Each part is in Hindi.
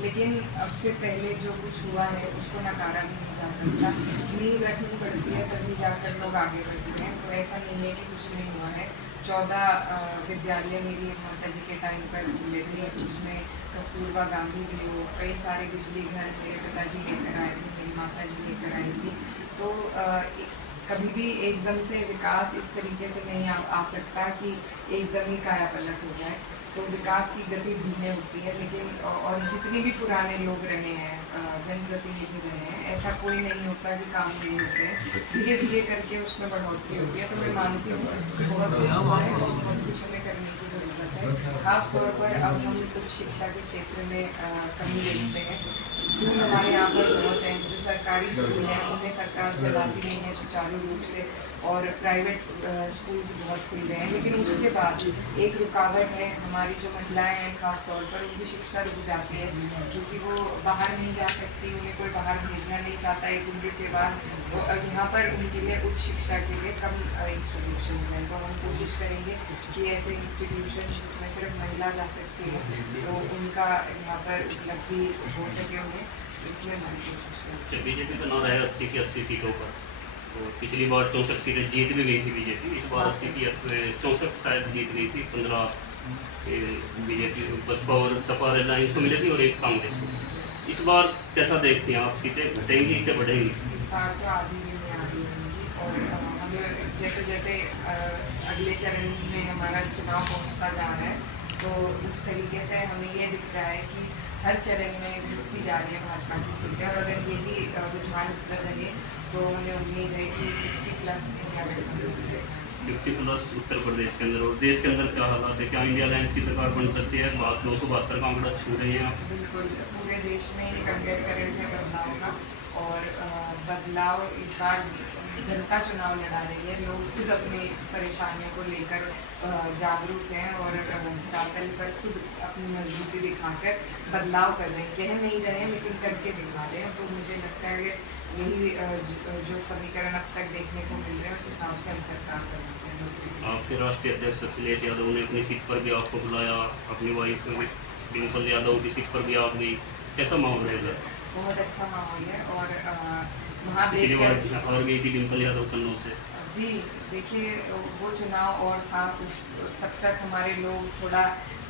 लेकिन अब से पहले जो कुछ हुआ है उसको नकारा भी नहीं जा सकता। नींव रखनी पड़ती है तभी जाकर लोग आगे बढ़ते हैं। तो ऐसा नहीं है कि कुछ नहीं हुआ है। 14 विद्यालय मेरी माता जी के टाइम पर खुले थे, उसमें कस्तूरबा गांधी भी हो, कई सारे बिजली घर मेरे पिताजी लेकर आए थे, मेरी माता जी लेकर आई थी। तो कभी भी एकदम से विकास इस तरीके से नहीं आ सकता कि एकदम ही काया पलट हो जाए। तो विकास की गति धीमे होती है, लेकिन और जितने भी पुराने लोग रहे हैं, जनप्रतिनिधि रहे हैं, ऐसा कोई नहीं होता कि काम नहीं होते हैं। धीरे धीरे करके उसमें बढ़ोतरी होती है। तो मैं मानती हूँ कि बहुत कुछ हुआ है और बहुत कुछ हमें करने की ज़रूरत है। खास तौर पर अब हम कुछ शिक्षा के क्षेत्र में कमी देखते हैं। स्कूल हमारे यहाँ पर बहुत हैं, जो सरकारी स्कूल हैं उन्हें सरकार चलाती नहीं है सुचारू रूप से, और प्राइवेट स्कूल्स बहुत खुल गए हैं। लेकिन उसके बाद एक रुकावट है, हमारी जो महिलाएं हैं खास तौर पर उनकी शिक्षा रुक जाती है, क्योंकि वो बाहर नहीं जा सकती, उन्हें कोई बाहर भेजना नहीं चाहता एक उम्र के बाद। तो अब यहाँ पर उनके लिए उच्च शिक्षा के लिए कम इंस्टीट्यूशन हैं। तो हम कोशिश करेंगे कि ऐसे इंस्टीट्यूशन जिसमें सिर्फ महिला जा सकती है तो उनका यहाँ पर उपलब्धि हो सके उन्हें, इसलिए हमारी कोशिश करें। बीजेपी का नाम है 80 की 80 सीटों पर। तो पिछली बार 64 सीटें जीत भी गई थी बीजेपी, इस बार 80 की 64 शायद जीत गई थी। 15 बीजेपी बसपा और सपा अलायंस को मिली थी और एक कांग्रेस को। इस बार कैसा देखती हैं आप, सीटें घटेंगी क्या बढ़ेंगी? इस बार तो आधी भी नहीं आधी होंगी, और हमें जैसे जैसे अगले चरण में हमारा चुनाव पहुंचता जा रहा है, तो उस तरीके से हमें ये दिख रहा है कि हर चरण में घटती जा रही है भाजपा की सीटें। और अगर ये भी रुझान रहे तो हमें उम्मीद है कि 50+ इंडिया गठबंधन है। 50+ उत्तर प्रदेश के अंदर, और देश के अंदर क्या हालात है? क्या इंडिया अलायंस की सरकार बन सकती है? बात 272 का आंकड़ा छू रही है आप? बिल्कुल, पूरे देश में एक अंडरकरंट है बदलाव का, और बदलाव इस बार जनता चुनाव लड़ा रही है। लोग खुद अपनी परेशानियों को लेकर जागरूक हैं और धरातल पर खुद अपनी मजबूती दिखाकर बदलाव कर रहे हैं। कह नहीं रहे हैं लेकिन करके दिखा रहे हैं। तो मुझे लगता है कि यही जो समीकरण अब तक देखने को मिल रहे हैं उस हिसाब से हम सरकार कर सकते हैं। आपके राष्ट्रीय अध्यक्ष अखिलेश यादव ने अपनी सीट पर भी आपको बुलाया, अपनी वाइफ डिम्पल यादव की सीट पर भी आप गई, कैसा माहौल रहेगा? बहुत अच्छा माहौल है, और पिछली बार हार गई थी डिम्पल यादव कन्नौज से। जी देखिए, वो चुनाव और था, उस तब तक हमारे लोग थोड़ा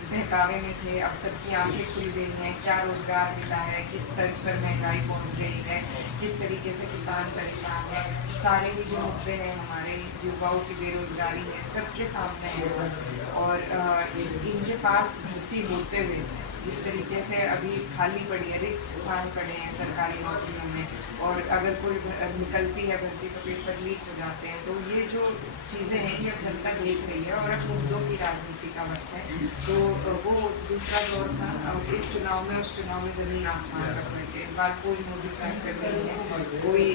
बहकावे में थे। अब सबकी आंखें खुल गई हैं, क्या रोज़गार मिला है, किस तर्ज पर महंगाई पहुंच गई है, किस तरीके से किसान परेशान है। सारे ही जो मुद्दे हैं हमारे युवाओं की बेरोज़गारी है, सबके सामने है। और इनके पास भर्ती होते हुए जिस तरीके से अभी खाली पड़ी है, रिक्त स्थान पड़े हैं सरकारी नौकरियों में, और अगर कोई निकलती है भर्ती तो पेपर लीक हो जाते हैं। तो ये जो चीज़ें हैं ये अब जनता देख रही है, और अब मुद्दों की राजनीति का वक्त है। तो वो दूसरा दौर था। अब इस चुनाव में उस चुनाव में ज़मीन आसमान का फर्क है। इस बार कोई मोदी फैक्टर नहीं है, कोई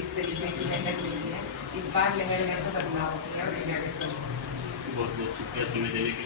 इस तरीके की लहर नहीं है। इस बार लहर है तो बदलाव की है, और इंडिया गठबंधन। बहुत बहुत शुक्रिया समय देने के लिए।